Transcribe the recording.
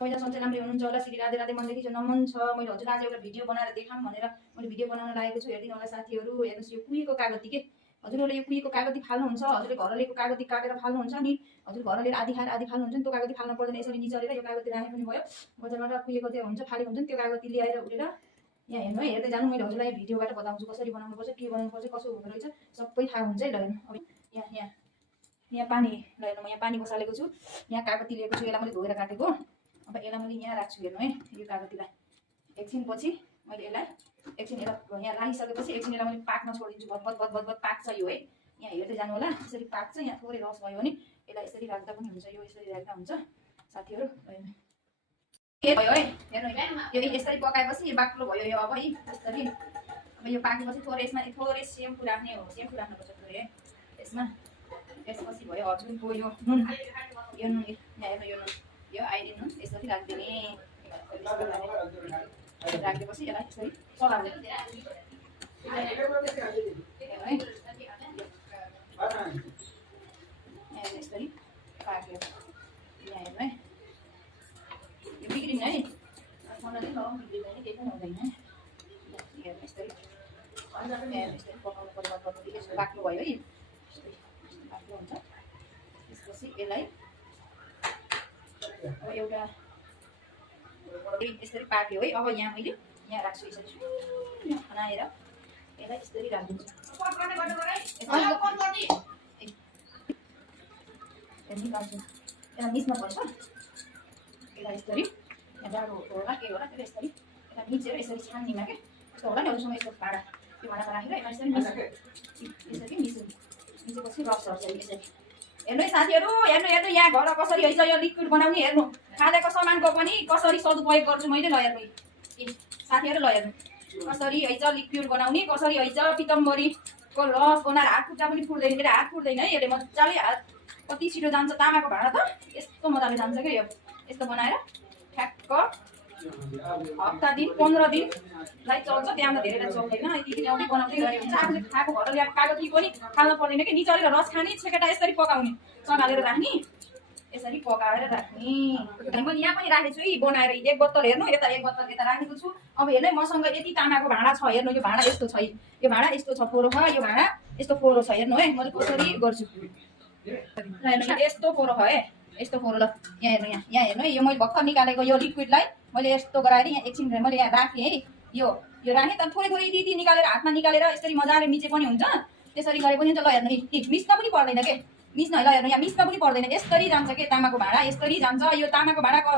पहिला सन्चै राम्रै हुनुहुन्छ होला। श्री राधे राधे मनदेखि चाहिँ नमन छ। मैले हजुर आज एउटा भिडियो बनाएर देखाऊँ भनेर मैले भिडियो बनाउन लागेको छु। हेरिदिनु होला साथीहरू, हेर्नुहोस् यो कुहिएको कागती के हजुरहरूले यो कुहिएको कागती फाल्नुहुन्छ। हजुरले घर लिएको कागती काटेर फाल्नुहुन्छ नि, हजुर घर लिएर आधी खाएर आधी फाल्नुहुन्छ नि, त्यो कागती फाल्न पर्दैन। यसरी निचरेर यो कागती राखे पनि भयो। बजारबाट कुहिएको त्यो हुन्छ फालेको हुन्छ नि, त्यो कागती ल्याएर उडेर यहाँ हेर्नु है, हेर्दै जानु। मैले हजुरलाई भिडियोबाट बताउँछु कसरी बनाउनुपर्छ, के बनाउनुपर्छ, कसो हुँदो रहेछ सबै थाहा हुन्छ है। ल हेर्नु अब यहाँ यहाँ यहाँ पानी, ल हेर्नु म यहाँ पानी बसालेको छु। यहाँ कागती लिएको छु, यसलाई मैले धोएर काटेको। अब यसलाई मैले यहाँ राख्छु हेर्नु है, यो कागतीलाई एकछिनपछि मैले यसलाई एकछिन यसलाई यहाँ राखिसकेपछि एकछिन यसलाई मैले पाक्न छोडिदिन्छु। भतभत भतभत भत पाक्छ यो है, यहाँ हेर्दै जानु होला। यसरी पाक्छ, यहाँ थोरै रस भयो भने यसलाई यसरी राख्दा पनि हुन्छ, यो यसरी राख्दा हुन्छ साथीहरू। के भयो है हेर्नु, यो यसरी पकाएपछि यो बाक्लो भयो यो। अब है यसरी अब यो पाकेपछि थोरै यसमा थोरै सेम्पू राख्ने हो, सेम्पू राख्नुपर्छ थोरै है यसमा। त्यसपछि भयो हजुरको यो नुन, यो नुन यहाँ हेर्नु, यो नुन यो आइडी नुन यसरी राखिदिने। राखिदिएपछि यसलाई यसरी चलाउने यसरी पाक्यो। यहाँ हेर्नु है, यो बिग्रिने है, 15 दिन लगाउनु बिग्रिँदैन, केही पनि हुँदैन। हेर्नु यसरी यसरी पकाउनु पर्यो। यसो बाक्लो भयो है, बाक्लो हुन्छ। त्यसपछि यसलाई अब एउटा यसरी पाक्यो है। अब यहाँ मैले यहाँ राख्छु, यसरी बनाएर यसलाई यसरी राखिदिन्छु। निकाल्छु, यसलाई मिच्न पर्छ। यसलाई यसरी यहाँ जाडो होला के होला त्यो यसरी यसलाई मिचेर यसरी छान्नीमा के यस्तो होला नि अरूसँग यस्तो भाँडा, त्यो भाँडामा राखेर यसलाई यसरी मिचेपछि रस सर्छ यसरी। हेर्नु है साथीहरू, हेर्नु हेर्नु यहाँ घर कसरी हैछ यो लिक्विड बनाउने। हेर्नु खाँदाको सामानको पनि कसरी सदुपयोग गर्छु मैले। ल हेर्नु साथीहरू, ल हेर्नु कसरी हैछ लिक्विड बनाउने, कसरी हैछ पितम्बरीको रस बनाएर हात खुट्टा पनि फुट्दैन। मेरो हात फुट्दैन है, यसले मजाले हात कति छिटो जान्छ। तामाको भाँडा त यस्तो मजाले जान्छ क्या यो। यस्तो बनाएर ठ्याक्क हप्ता दिन 15 दिनलाई चल्छ, त्यहाँबाट धेरैलाई चल्दैन। यति ल्याउने बनाउँदै गरे हुन्छ। आफूले खाएको घर ल्याएको कागती पनि फाल्न पर्दैन कि, निचलेर रस खाने छेकेटा यसरी पकाउने, सँगालेर राख्ने, यसरी पकाएर राख्ने। मैले यहाँ पनि राखेको छु है बनाएर, एक बोतल हेर्नु यता एक बोतल यता राखेको छु। अब हेर्नु मसँग यति तामाको भाँडा छ। हेर्नु यो भाँडा यस्तो छ, यो भाँडा यस्तो छ फोरो छ, यो भाँडा यस्तो फोरो छ। हेर्नु है मैले कसरी गर्छु। हेर्नु यस्तो फोरो छ है, यस्तो फोरो। ल यहाँ हेर्नु, यहाँ हेर्नु है, यो मैले भर्खर निकालेको यो लिक्विडलाई मैले यस्तो गराएर यहाँ एकछिन मैले यहाँ राखेँ है। यो राखेँ तर थोरै थोरै यति निकालेर हातमा निकालेर यसरी मजाले मिचे पनि हुन्छ, त्यसरी गरे पनि हुन्छ। ल हेर्नु मिच्न पनि पर्दैन के, मिच्न। ल हेर्नु यहाँ मिच्न पनि पर्दैन, यसरी जान्छ के तामाको भाँडा, यसरी जान्छ। यो तामाको भाँडाको